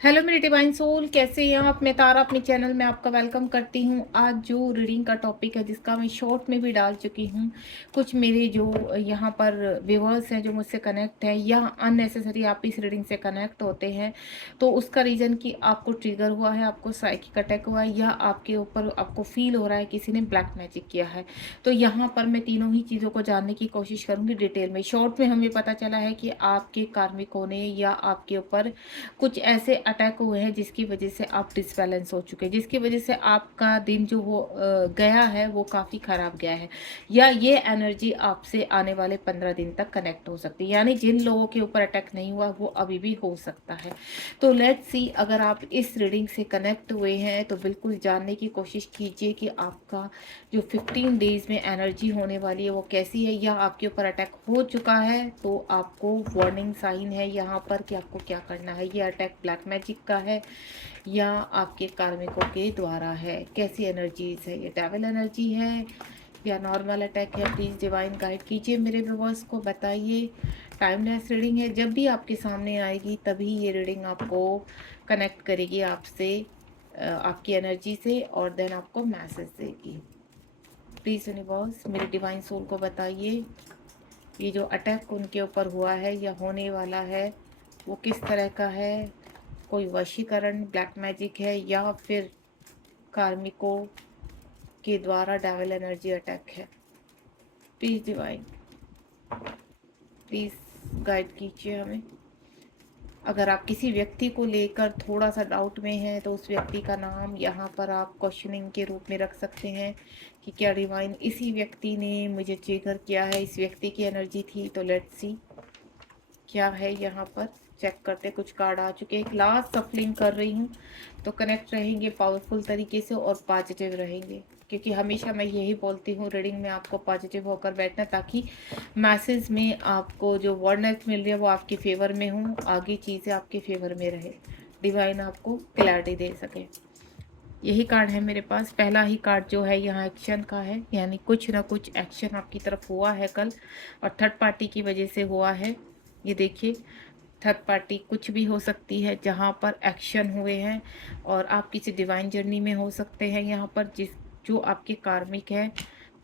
Hello मेरे divine soul, कैसे हैं आप? मैं तारा अपने चैनल में आपका वेलकम करती हूँ। आज जो रीडिंग का टॉपिक है, जिसका मैं शॉर्ट में भी डाल चुकी हूँ, कुछ मेरे जो यहाँ पर व्यूअर्स हैं जो मुझसे कनेक्ट है या अननेसेसरी आप इस रीडिंग से कनेक्ट होते हैं, तो उसका रीज़न कि आपको ट्रिगर हुआ है, आपको साइकिक अटैक हुआ है, या आपके ऊपर आपको फील हो रहा है किसी ने ब्लैक मैजिक किया है। तो यहाँ पर मैं तीनों ही चीज़ों को जानने की कोशिश करूँगी डिटेल में। शॉर्ट में हमें पता चला है कि आपके कार्मिकों ने या आपके ऊपर कुछ ऐसे अटैक हुए हैं जिसकी वजह से आप डिसबैलेंस हो चुके हैं, जिसकी वजह से आपका दिन जो वो गया है वो काफ़ी ख़राब गया है, या ये एनर्जी आपसे आने वाले 15 दिन तक कनेक्ट हो सकती है। यानी जिन लोगों के ऊपर अटैक नहीं हुआ वो अभी भी हो सकता है। तो लेट्स सी, अगर आप इस रीडिंग से कनेक्ट हुए हैं तो बिल्कुल जानने की कोशिश कीजिए कि आपका जो 15 डेज में एनर्जी होने वाली है वो कैसी है, या आपके ऊपर अटैक हो चुका है तो आपको वार्निंग साइन है यहाँ पर कि आपको क्या करना है। ये अटैक ब्लैक मैजिक का है या आपके कार्मिकों के द्वारा है, कैसी एनर्जीज है, ये डेविल एनर्जी है या नॉर्मल अटैक है। प्लीज़ डिवाइन गाइड कीजिए मेरे व्यूअर्स को, बताइए। टाइमलेस रीडिंग है, जब भी आपके सामने आएगी तभी ये रीडिंग आपको कनेक्ट करेगी आपसे, आपकी एनर्जी से, और देन आपको मैसेज देगी। प्लीज़ यूनिवर्स मेरे डिवाइन सोल को बताइए, ये जो अटैक उनके ऊपर हुआ है या होने वाला है वो किस तरह का है। कोई वशीकरण, ब्लैक मैजिक है, या फिर कार्मिकों के द्वारा डेविल एनर्जी अटैक है। प्लीज़ डिवाइन, प्लीज़ गाइड कीजिए हमें। अगर आप किसी व्यक्ति को लेकर थोड़ा सा डाउट में हैं तो उस व्यक्ति का नाम यहाँ पर आप क्वेश्चनिंग के रूप में रख सकते हैं कि क्या डिवाइन इसी व्यक्ति ने मुझे ट्रिगर किया है, इस व्यक्ति की एनर्जी थी। तो लेट्स सी क्या है यहाँ पर, चेक करते। कुछ कार्ड आ चुके हैं, एक लास्ट सफलिंग कर रही हूँ, तो कनेक्ट रहेंगे पावरफुल तरीके से और पॉजिटिव रहेंगे, क्योंकि हमेशा मैं यही बोलती हूँ रीडिंग में आपको पॉजिटिव होकर बैठना, ताकि मैसेज में आपको जो वर्डनेस मिल रही है वो आपके फेवर में हो, आगे चीज़ें आपके फेवर में रहे, डिवाइन आपको क्लैरिटी दे सके। यही कार्ड है मेरे पास। पहला ही कार्ड जो है यहाँ एक्शन का है, यानी कुछ ना कुछ एक्शन आपकी तरफ हुआ है कल, और थर्ड पार्टी की वजह से हुआ है। ये देखिए, थर्ड पार्टी कुछ भी हो सकती है जहाँ पर एक्शन हुए हैं, और आप किसी डिवाइन जर्नी में हो सकते हैं यहाँ पर, जिस जो आपके कार्मिक है।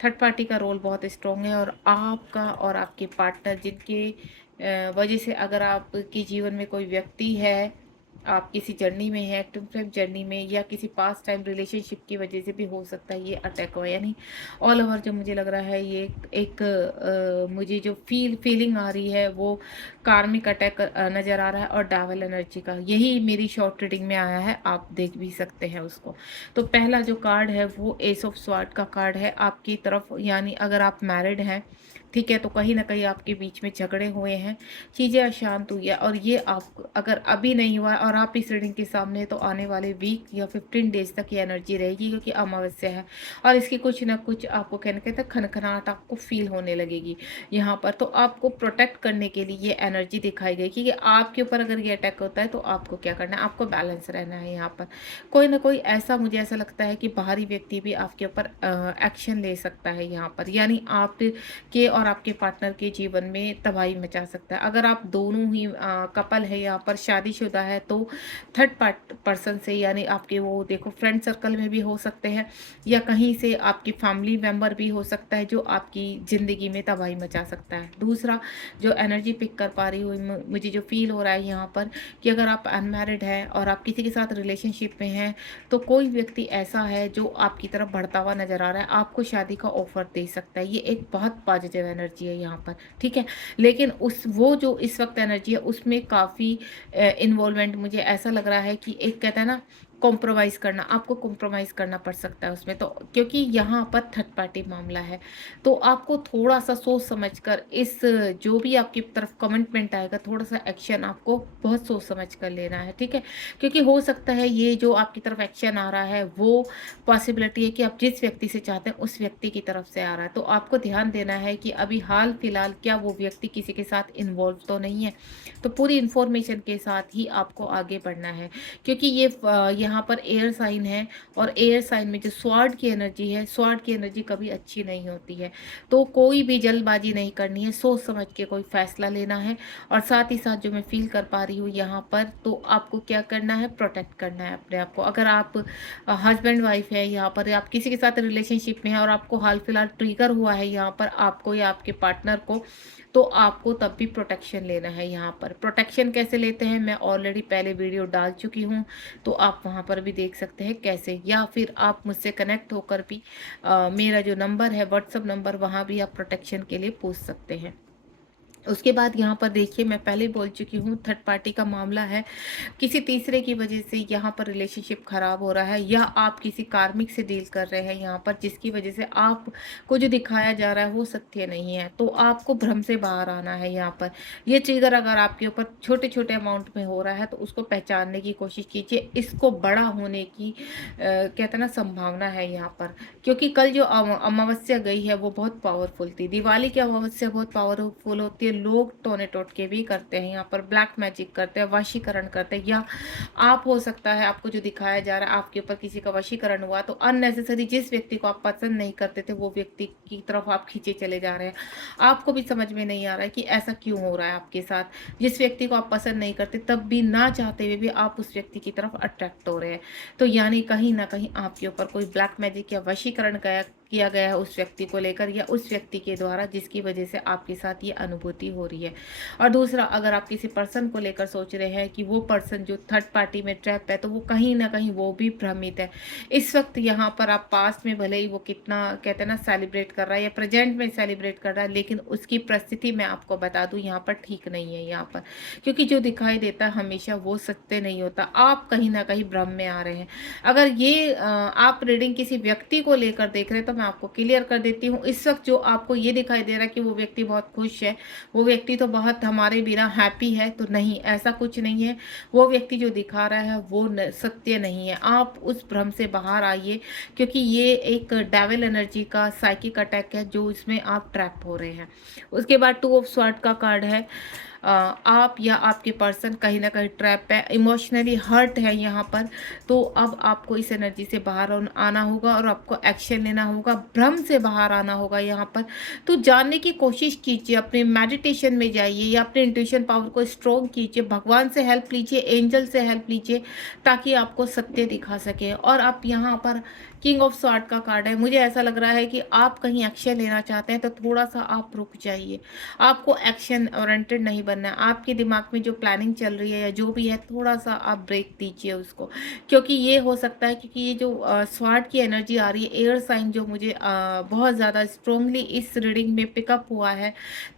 थर्ड पार्टी का रोल बहुत स्ट्रॉन्ग है, और आपका और आपके पार्टनर जिनके वजह से, अगर आपके जीवन में कोई व्यक्ति है, आप किसी जर्नी में है, ट्विन फ्लेम जर्नी में, या किसी पास टाइम रिलेशनशिप की वजह से भी हो सकता है ये अटैक हो। यानी ऑल ओवर जो मुझे लग रहा है, ये एक मुझे जो फीलिंग आ रही है वो कार्मिक अटैक नज़र आ रहा है, और डावल एनर्जी का। यही मेरी शॉर्ट रीडिंग में आया है, आप देख भी सकते हैं उसको। तो पहला जो कार्ड है वो एस ऑफ स्वॉर्ड का कार्ड है आपकी तरफ, यानी अगर आप मैरिड हैं, ठीक है, तो कहीं ना कहीं आपके बीच में झगड़े हुए हैं, चीज़ें अशांत हुई है, और ये आप अगर अभी नहीं हुआ है और आप इस रीडिंग के सामने, तो आने वाले वीक या 15 डेज तक ये एनर्जी रहेगी, क्योंकि अमावस्या है, और इसकी कुछ ना कुछ आपको कहने कहते खनखनाहट आपको फील होने लगेगी यहाँ पर। तो आपको प्रोटेक्ट करने के लिए ये एनर्जी दिखाई गई कि आपके ऊपर अगर ये अटैक होता है तो आपको क्या करना है, आपको बैलेंस रहना है यहाँ पर। कोई ना कोई ऐसा, मुझे ऐसा लगता है कि बाहरी व्यक्ति भी आपके ऊपर एक्शन ले सकता है यहाँ पर, यानी आप के और आपके पार्टनर के जीवन में तबाही मचा सकता है। अगर आप दोनों ही कपल है यहाँ पर, शादीशुदा है, तो थर्ड पर्सन से, यानी आपके वो देखो फ्रेंड सर्कल में भी हो सकते हैं, या कहीं से आपकी फैमिली मेंबर भी हो सकता है जो आपकी ज़िंदगी में तबाही मचा सकता है। दूसरा जो एनर्जी पिक कर पा रही हूँ, मुझे जो फील हो रहा है यहाँ पर, कि अगर आप अनमैरिड हैं और आप किसी के साथ रिलेशनशिप में हैं, तो कोई व्यक्ति ऐसा है जो आपकी तरफ बढ़ता हुआ नज़र आ रहा है, आपको शादी का ऑफर दे सकता है। ये एक बहुत पॉजिटिव एनर्जी है यहाँ पर, ठीक है। लेकिन उस वो जो इस वक्त एनर्जी है उसमें काफ़ी इन्वॉल्वमेंट, मुझे ऐसा लग रहा है कि एक कहता है ना, कॉम्प्रोमाइज़ करना, आपको कॉम्प्रोमाइज़ करना पड़ सकता है उसमें, तो क्योंकि यहाँ पर थर्ड पार्टी मामला है, तो आपको थोड़ा सा सोच समझ कर इस जो भी आपकी तरफ कमिटमेंट आएगा, थोड़ा सा एक्शन आपको बहुत सोच समझ कर लेना है, ठीक है। क्योंकि हो सकता है ये जो आपकी तरफ एक्शन आ रहा है वो पॉसिबिलिटी है कि आप जिस व्यक्ति से चाहते हैं उस व्यक्ति की तरफ से आ रहा है, तो आपको ध्यान देना है कि अभी हाल फिलहाल क्या वो व्यक्ति किसी के साथ इन्वॉल्व तो नहीं है। तो पूरी इन्फॉर्मेशन के साथ ही आपको आगे बढ़ना है, क्योंकि ये यहाँ पर एयर साइन है और एयर साइन में जो स्वॉर्ड की एनर्जी है, स्वॉर्ड की एनर्जी कभी अच्छी नहीं होती है। तो कोई भी जल्दबाजी नहीं करनी है, सोच समझ के कोई फैसला लेना है। और साथ ही साथ जो मैं फ़ील कर पा रही हूँ यहाँ पर, तो आपको क्या करना है, प्रोटेक्ट करना है अपने आप को। अगर आप हस्बैंड वाइफ है यहाँ पर, या आप किसी के साथ रिलेशनशिप में हैं और आपको हाल फिलहाल ट्रिगर हुआ है यहाँ पर आपको या आपके पार्टनर को, तो आपको तब भी प्रोटेक्शन लेना है यहाँ पर। प्रोटेक्शन कैसे लेते हैं मैं ऑलरेडी पहले वीडियो डाल चुकी हूँ, तो आप वहाँ पर भी देख सकते हैं कैसे, या फिर आप मुझसे कनेक्ट होकर भी मेरा जो नंबर है व्हाट्सअप नंबर, वहाँ भी आप प्रोटेक्शन के लिए पूछ सकते हैं। उसके बाद यहाँ पर देखिए, मैं पहले बोल चुकी हूँ, थर्ड पार्टी का मामला है। किसी तीसरे की वजह से यहाँ पर रिलेशनशिप खराब हो रहा है, या आप किसी कार्मिक से डील कर रहे हैं यहाँ पर, जिसकी वजह से आपको जो दिखाया जा रहा है वो सत्य नहीं है। तो आपको भ्रम से बाहर आना है यहाँ पर। ये ट्रिगर अगर आपके ऊपर छोटे छोटे अमाउंट में हो रहा है तो उसको पहचानने की कोशिश कीजिए। इसको बड़ा होने की कहते हैं ना संभावना है यहाँ पर, क्योंकि कल जो अमावस्या गई है वो बहुत पावरफुल थी। दिवाली की अमावस्या बहुत पावरफुल होती है। लोग टोने टोटके भी करते हैं यहाँ पर, ब्लैक मैजिक करते हैं, वशीकरण करते हैं, या आप हो सकता है आपको जो दिखाया जा रहा है आपके ऊपर किसी का वशीकरण हुआ, तो अननेसेसरी जिस व्यक्ति को आप पसंद नहीं करते थे वो व्यक्ति की तरफ आप खींचे चले जा रहे हैं। आपको भी समझ में नहीं आ रहा है कि ऐसा क्यों हो रहा है आपके साथ। जिस व्यक्ति को आप पसंद नहीं करते तब भी ना चाहते हुए भी आप उस व्यक्ति की तरफ अट्रैक्ट हो रहे हैं। तो यानी कहीं ना कहीं आपके ऊपर कोई ब्लैक मैजिक या वशीकरण किया गया है उस व्यक्ति को लेकर, या उस व्यक्ति के द्वारा जिसकी वजह से आपके साथ ये अनुभूति हो रही है। और दूसरा, अगर आप किसी पर्सन को लेकर सोच रहे हैं कि वो पर्सन जो थर्ड पार्टी में ट्रैप है, तो वो कहीं ना कहीं वो भी भ्रमित है। इस वक्त यहाँ पर आप पास्ट में भले ही वो कितना कहते हैं ना सेलिब्रेट कर रहा है या प्रेजेंट में सेलिब्रेट कर रहा है, लेकिन उसकी परिस्थिति मैं आपको बता दूं यहाँ पर ठीक नहीं है यहाँ पर, क्योंकि जो दिखाई देता है हमेशा वो सत्य नहीं होता। आप कहीं ना कहीं भ्रम में आ रहे हैं। अगर ये आप रीडिंग किसी व्यक्ति को लेकर देख रहे हैं तो मैं आपको क्लियर कर देती हूँ। इस वक्त जो आपको ये दिखाई दे रहा है कि वो व्यक्ति बहुत खुश है, वो व्यक्ति तो बहुत हमारे बिना हैप्पी है, तो नहीं, ऐसा कुछ नहीं है। वो व्यक्ति जो दिखा रहा है वो सत्य नहीं है। आप उस भ्रम से बाहर आइए, क्योंकि ये एक डेविल एनर्जी का साइकिक अटैक है जो इसमें आप ट्रैप हो रहे हैं। उसके बाद 2 ऑफ स्वॉर्ड का कार्ड है। आप या आपके पर्सन कहीं ना कहीं ट्रैप है, इमोशनली हर्ट है यहाँ पर। तो अब आपको इस एनर्जी से बाहर आना होगा और आपको एक्शन लेना होगा, भ्रम से बाहर आना होगा यहाँ पर। तो जानने की कोशिश कीजिए, अपने मेडिटेशन में जाइए या अपने इंट्यूशन पावर को स्ट्रॉन्ग कीजिए, भगवान से हेल्प लीजिए, एंजल से हेल्प लीजिए, ताकि आपको सत्य दिखा सके। और आप यहाँ पर किंग ऑफ स्वॉर्ड का कार्ड है। मुझे ऐसा लग रहा है कि आप कहीं एक्शन लेना चाहते हैं तो थोड़ा सा आप रुक जाइए। आपको एक्शन ओरिएंटेड नहीं बनना है। आपके दिमाग में जो प्लानिंग चल रही है या जो भी है, थोड़ा सा आप ब्रेक दीजिए उसको, क्योंकि ये हो सकता है, क्योंकि ये जो स्वॉर्ड की एनर्जी आ रही है, एयर साइन जो मुझे बहुत ज़्यादा स्ट्रोंगली इस रीडिंग में पिकअप हुआ है,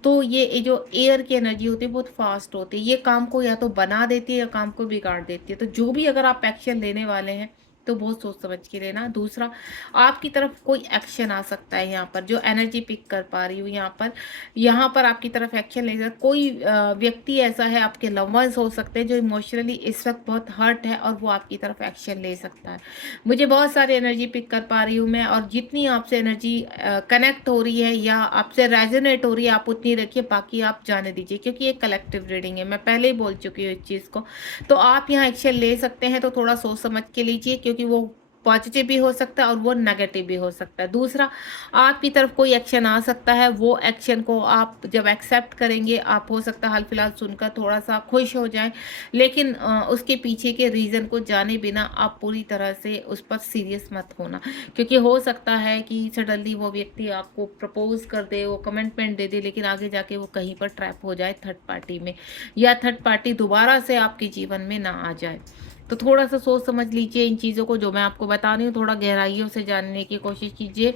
तो ये जो एयर की एनर्जी होती है बहुत फास्ट होती है। ये काम को या तो बना देती है या काम को बिगाड़ देती है। तो जो भी अगर आप एक्शन लेने वाले हैं तो बहुत सोच समझ के लेना। दूसरा, आपकी तरफ कोई एक्शन आ सकता है यहाँ पर, जो एनर्जी पिक कर पा रही हूँ यहाँ पर आपकी तरफ एक्शन ले सकता कोई व्यक्ति ऐसा है, आपके लव वंस हो सकते हैं जो इमोशनली इस वक्त बहुत हर्ट है और वो आपकी तरफ एक्शन ले सकता है। मुझे बहुत सारी एनर्जी पिक कर पा रही हूँ मैं, और जितनी आपसे एनर्जी कनेक्ट हो रही है या आपसे रेजोनेट हो रही है आप उतनी रखिए, बाकी आप जाने दीजिए, क्योंकि ये कलेक्टिव रीडिंग है, मैं पहले ही बोल चुकी हूँ इस चीज़ को। तो आप यहाँ एक्शन ले सकते हैं, तो थोड़ा सोच समझ के लीजिए, क्योंकि वो पॉजिटिव भी हो सकता है और वो नेगेटिव भी हो सकता है। दूसरा, आपकी तरफ कोई एक्शन आ सकता है, वो एक्शन को आप जब एक्सेप्ट करेंगे, आप हो सकता है हाल फिलहाल सुनकर थोड़ा सा खुश हो जाए, लेकिन उसके पीछे के रीज़न को जाने बिना आप पूरी तरह से उस पर सीरियस मत होना, क्योंकि हो सकता है कि सडनली वो व्यक्ति आपको प्रपोज कर दे, वो कमिटमेंट दे दे, लेकिन आगे जाके वो कहीं पर ट्रैप हो जाए थर्ड पार्टी में, या थर्ड पार्टी दोबारा से आपके जीवन में ना आ जाए। तो थोड़ा सा सोच समझ लीजिए इन चीज़ों को, जो मैं आपको बता रही हूँ थोड़ा गहराइयों से जानने की कोशिश कीजिए।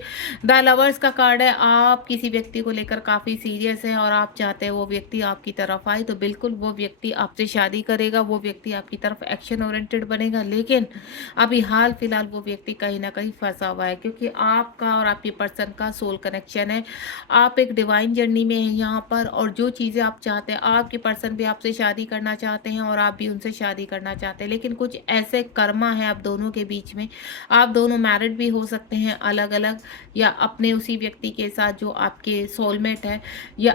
द लवर्स का कार्ड है। आप किसी व्यक्ति को लेकर काफ़ी सीरियस हैं और आप चाहते हैं वो व्यक्ति आपकी तरफ आए, तो बिल्कुल वो व्यक्ति आपसे शादी करेगा, वो व्यक्ति आपकी तरफ एक्शन ओरिएंटेड बनेगा। लेकिन अभी हाल फिलहाल वो व्यक्ति कहीं ना कहीं फंसा हुआ है, क्योंकि आपका और आपके पर्सन का सोल कनेक्शन है। आप एक डिवाइन जर्नी में हैं यहाँ पर, और जो चीज़ें आप चाहते हैं, आपके पर्सन भी आपसे शादी करना चाहते हैं और आप भी उनसे शादी करना चाहते हैं, लेकिन कुछ ऐसे कर्मा है आप दोनों के बीच में। आप दोनों मैरिड भी हो सकते हैं अलग अलग, या अपने उसी व्यक्ति के साथ जो आपके सोलमेट है, या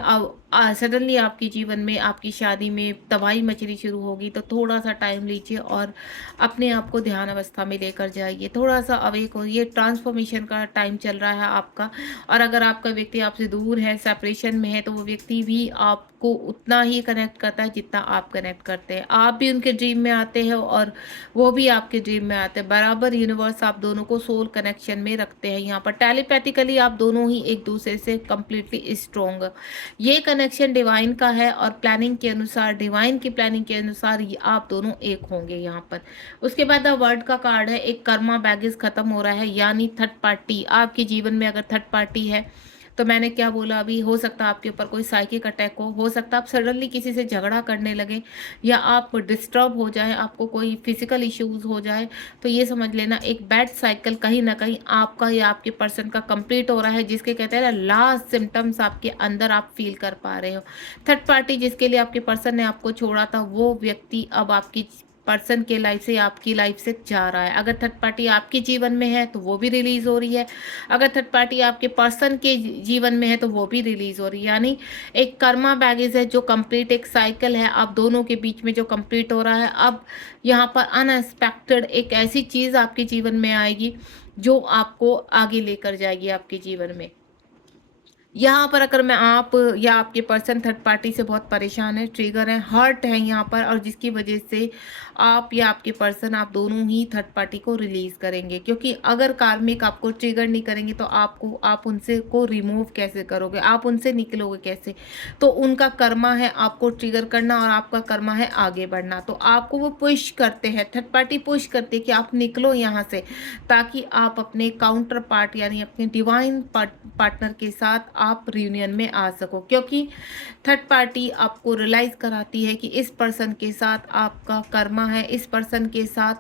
सडनली आपके जीवन में, आपकी शादी में तबाही मचनी शुरू होगी, तो थोड़ा-सा टाइम लीजिए और अपने आप को ध्यान अवस्था में लेकर जाइए। थोड़ा-सा अवेक होइए, ट्रांसफॉर्मेशन का टाइम चल रहा है आपका। और अगर आपका व्यक्ति आपसे दूर है, सेपरेशन में है, तो वो व्यक्ति भी आपको उतना ही कनेक्ट करता है जितना आप कनेक्ट करते हैं। आप भी उनके ड्रीम में आते हैं और वो भी आपके ड्रीम में आते हैं। बराबर यूनिवर्स आप दोनों को सोल कनेक्शन में रखते हैं। यहाँ पर टेलीपैथिकली आप दोनों ही एक-दूसरे से कंप्लीटली स्ट्रॉन्ग, ये कनेक्शन डिवाइन का है और प्लानिंग के अनुसार, डिवाइन की प्लानिंग के अनुसार ये आप दोनों एक होंगे यहाँ पर। उसके बाद वर्ड का कार्ड है, एक कर्मा बैगेज खत्म हो रहा है, यानी थर्ड पार्टी आपके जीवन में अगर थर्ड पार्टी है, तो मैंने क्या बोला अभी, हो सकता है आपके ऊपर कोई साइकिक अटैक हो सकता है आप सडनली किसी से झगड़ा करने लगे, या आप डिस्टर्ब हो जाए, आपको कोई फिजिकल इश्यूज हो जाए, तो ये समझ लेना एक बैड साइकिल कहीं ना कहीं आपका या आपके पर्सन का कंप्लीट हो रहा है, जिसके कहते हैं ना लास्ट सिम्टम्स आपके अंदर आप फील कर पा रहे हो। थर्ड पार्टी जिसके लिए आपके पर्सन ने आपको छोड़ा था, वो व्यक्ति अब आपकी पर्सन के लाइफ से, आपकी लाइफ से जा रहा है। अगर थर्ड पार्टी आपके जीवन में है तो वो भी रिलीज हो रही है, अगर थर्ड पार्टी आपके पर्सन के जीवन में है तो वो भी रिलीज हो रही है। यानी एक कर्मा बैगेज है जो कंप्लीट, एक साइकिल है आप दोनों के बीच में जो कंप्लीट हो रहा है। अब यहाँ पर अनएक्सपेक्टेड एक ऐसी चीज आपके जीवन में आएगी जो आपको आगे लेकर जाएगी आपके जीवन में। यहाँ पर अगर मैं आप या आपके पर्सन थर्ड पार्टी से बहुत परेशान है, ट्रिगर है, हर्ट है यहाँ पर, और जिसकी वजह से आप या आपके पर्सन, आप दोनों ही थर्ड पार्टी को रिलीज करेंगे। क्योंकि अगर कार्मिक आपको ट्रिगर नहीं करेंगे तो आप उनसे को रिमूव कैसे करोगे, आप उनसे निकलोगे कैसे? तो उनका कर्मा है आपको ट्रिगर करना और आपका कर्मा है आगे बढ़ना। तो आपको वो पुश करते हैं, थर्ड पार्टी पुश करती है कि आप निकलो यहाँ से, ताकि आप अपने काउंटर पार्ट यानी अपने डिवाइन पार्टनर के साथ आप रियूनियन में आ सको। क्योंकि थर्ड पार्टी आपको रियलाइज कराती है कि इस पर्सन के साथ आपका कर्मा है, इस पर्सन के साथ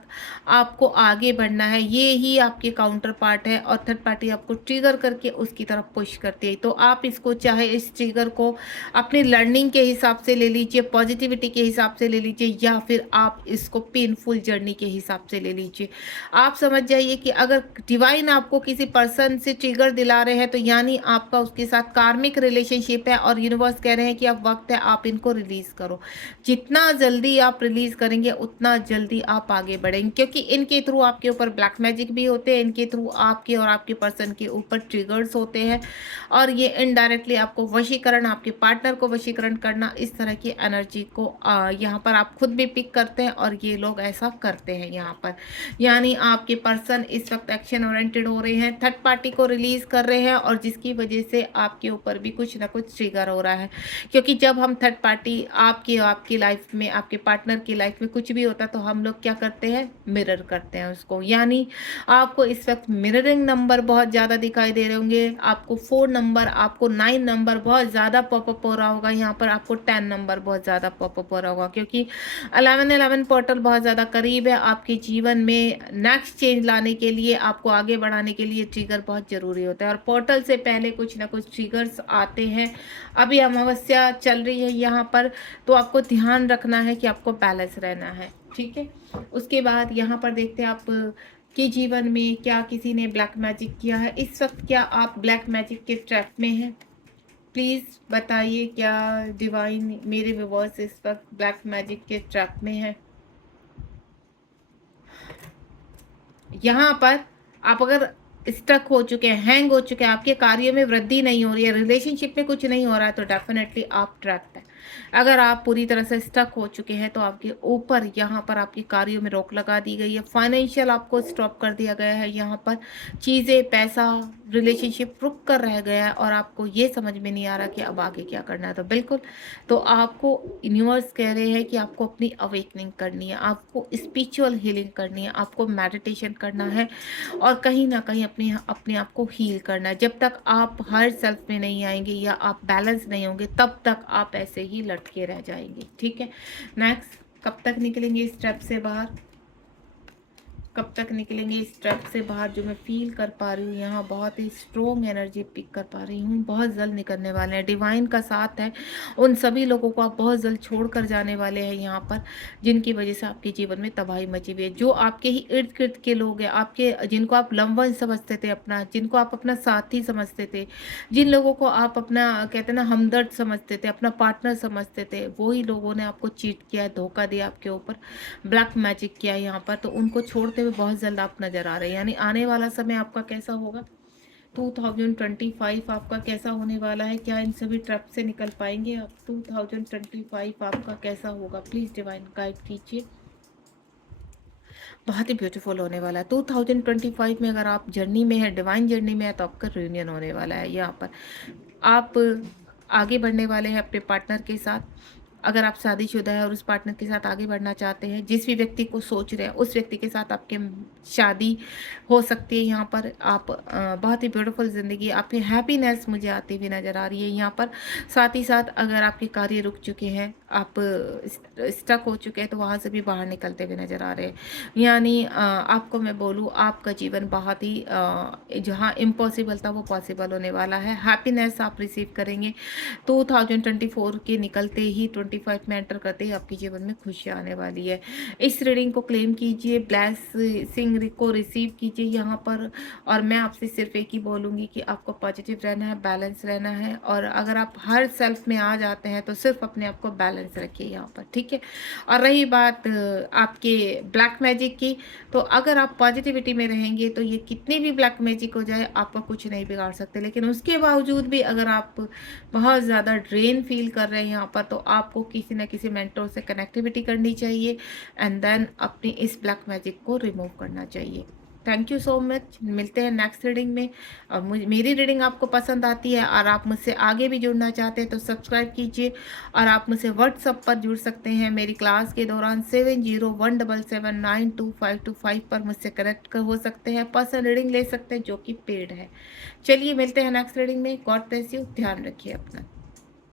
आपको आगे बढ़ना है, ये ही आपके काउंटर पार्ट है, और थर्ड पार्टी आपको ट्रिगर करके उसकी तरफ पुश करती है। तो आप इसको चाहे इस ट्रिगर को अपनी लर्निंग के हिसाब से ले लीजिए, पॉजिटिविटी के हिसाब से ले लीजिए, या फिर आप इसको पेनफुल जर्नी के हिसाब से ले लीजिए। आप समझ जाइए कि अगर डिवाइन आपको किसी पर्सन से ट्रिगर दिला रहे हैं, तो यानी आपका उसके साथ कार्मिक रिलेशनशिप है, और यूनिवर्स कह रहे हैं कि अब वक्त है आप इनको रिलीज करो। जितना जल्दी आप रिलीज करेंगे उतना जल्दी आप आगे बढ़ेंगे। क्योंकि इनके थ्रू आपके ऊपर ब्लैक मैजिक भी होते हैं, इनके थ्रू आपके और आपके पर्सन के ऊपर ट्रिगर्स होते हैं, और ये इनडायरेक्टली आपको वशीकरण, आपके पार्टनर को वशीकरण करना, इस तरह की एनर्जी को यहाँ पर आप खुद भी पिक करते हैं, और ये लोग ऐसा करते हैं यहाँ पर। यानी आपके पर्सन इस वक्त एक्शन ओरिएंटेड हो रहे हैं, थर्ड पार्टी को रिलीज कर रहे हैं, और जिसकी वजह से आपके ऊपर भी कुछ ना कुछ ट्रिगर हो रहा है। क्योंकि जब हम थर्ड पार्टी आपकी लाइफ में, आपके पार्टनर की लाइफ में कुछ भी होता है, तो हम लोग क्या करते हैं, मिरर करते हैं उसको। यानी आपको इस वक्त मिररिंग नंबर बहुत ज़्यादा दिखाई दे रहे होंगे, आपको 4 नंबर, आपको 9 नंबर बहुत ज़्यादा पॉपअप हो रहा होगा, यहाँ पर आपको 10 नंबर बहुत ज़्यादा पॉपअप हो रहा होगा। क्योंकि 11-11 पोर्टल बहुत ज़्यादा करीब है आपके जीवन में। नेक्स्ट चेंज लाने के लिए, आपको आगे बढ़ाने के लिए ट्रिगर बहुत ज़रूरी होता है, और पोर्टल से पहले कुछ ना कुछ ट्रिगर्स आते हैं। अभी अमावस्या चल रही है यहाँ पर, तो आपको ध्यान रखना है कि आपको बैलेंस रहना है, ठीक है। उसके बाद यहाँ पर देखते हैं आप के जीवन में क्या किसी ने ब्लैक मैजिक किया है। इस वक्त क्या आप ब्लैक मैजिक के ट्रैप में हैं? प्लीज़ बताइए, क्या डिवाइन मेरे व्यूअर्स इस वक्त ब्लैक मैजिक के ट्रैप में है? यहाँ पर आप अगर स्टक हो चुके हैं, हैंग हो चुके हैं, आपके कार्यों में वृद्धि नहीं हो रही है, रिलेशनशिप में कुछ नहीं हो रहा है, तो डेफिनेटली आप ट्रैप हैं। अगर आप पूरी तरह से स्टक हो चुके हैं, तो आपके ऊपर यहाँ पर आपके कार्यों में रोक लगा दी गई है, फाइनेंशियल आपको स्टॉप कर दिया गया है। यहाँ पर चीज़ें, पैसा, रिलेशनशिप रुक कर रह गया है, और आपको ये समझ में नहीं आ रहा कि अब आगे क्या करना है। तो बिल्कुल, तो आपको यूनिवर्स कह रहे हैं कि आपको अपनी अवेकनिंग करनी है, आपको स्पिरिचुअल हीलिंग करनी है, आपको मेडिटेशन करना है, और कहीं ना कहीं अपने आप को हील करना है। जब तक आप हर सेल्फ में नहीं आएंगे या आप बैलेंस नहीं होंगे, तब तक आप ऐसे ही लटके रह जाएंगे, ठीक है। नेक्स्ट, कब तक निकलेंगे इस ट्रैप से बाहर? कब तक निकलेंगे इस ट्रैप से बाहर? जो मैं फील कर पा रही हूँ यहाँ, बहुत ही स्ट्रोंग एनर्जी पिक कर पा रही हूँ, बहुत जल्द निकलने वाले हैं। डिवाइन का साथ है, उन सभी लोगों को आप बहुत जल्द छोड़ कर जाने वाले हैं यहाँ पर, जिनकी वजह से आपके जीवन में तबाही मची हुई है। जो आपके ही इर्द गिर्द के लोग हैं, आपके जिनको आप लंबन समझते थे अपना, जिनको आप अपना साथी समझते थे, जिन लोगों को आप अपना कहते हैं ना हमदर्द समझते थे, अपना पार्टनर समझते थे, वही लोगों ने आपको चीट किया, धोखा दिया आपके ऊपर, ब्लैक मैजिक किया यहाँ पर। तो उनको छोड़ते हुए बहुत जल्द आप नजर आ रहे हैं। यानी आने वाला समय आपका कैसा होगा, 2025 आपका कैसा होने वाला है? क्या इन सभी ट्रैप से निकल पाएंगे आप? 2025 आपका कैसा होगा? प्लीज डिवाइन गाइड कीजिए। बहुत ही ब्यूटीफुल होने वाला है 2025 में। अगर आप जर्नी में है, डिवाइन जर्नी में है, तो आपका रियूनियन होने वाला है यहाँ पर। आप आगे बढ़ने वाले हैं अपने पार्टनर के साथ। अगर आप शादीशुदा है और उस पार्टनर के साथ आगे बढ़ना चाहते हैं, जिस भी व्यक्ति को सोच रहे हैं, उस व्यक्ति के साथ आपके शादी हो सकती है यहाँ पर। आप बहुत ही ब्यूटीफुल ज़िंदगी, आपकी हैप्पीनेस मुझे आती हुई नज़र आ रही है यहाँ पर। साथ ही साथ अगर आपके कार्य रुक चुके हैं, आप स्टक हो चुके हैं, तो वहाँ से भी बाहर निकलते हुए नज़र आ रहे हैं। यानी आपको मैं बोलूँ, आपका जीवन बहुत ही जहाँ इम्पॉसिबल था वो पॉसिबल होने वाला है। हैप्पीनेस आप रिसीव करेंगे 2024 के निकलते ही, 25 में एंटर करते ही आपके जीवन में खुशियाँ आने वाली है। इस रीडिंग को क्लेम कीजिए, ब्लेसिंग को रिसीव कीजिए यहाँ पर। और मैं आपसे सिर्फ एक ही बोलूँगी कि आपको पॉजिटिव रहना है, बैलेंस रहना है। और अगर आप हर सेल्फ में आ जाते हैं तो सिर्फ अपने आप को बैलेंस रखिए यहाँ पर, ठीक है। और रही बात आपके ब्लैक मैजिक की, तो अगर आप पॉजिटिविटी में रहेंगे तो ये कितनी भी ब्लैक मैजिक हो जाए, आपका कुछ नहीं बिगाड़ सकते। लेकिन उसके बावजूद भी अगर आप बहुत ज़्यादा ड्रेन फील कर रहे हैं यहाँ पर, तो आपको किसी न किसी मेंटर से कनेक्टिविटी करनी चाहिए एंड देन अपनी इस ब्लैक मैजिक को रिमूव करना चाहिए। Thank you so much. मिलते हैं नेक्स्ट रीडिंग में। और मेरी रीडिंग आपको पसंद आती है और आप मुझसे आगे भी जुड़ना चाहते हैं तो सब्सक्राइब कीजिए। और आप मुझसे व्हाट्सएप पर जुड़ सकते हैं मेरी क्लास के दौरान। 7017792525 पर मुझसे कनेक्ट हो सकते हैं, पर्सनल रीडिंग ले सकते हैं जो कि पेड है। चलिए मिलते हैं नेक्स्ट रीडिंग में। गॉड ब्लेस यू, ध्यान रखिए अपना।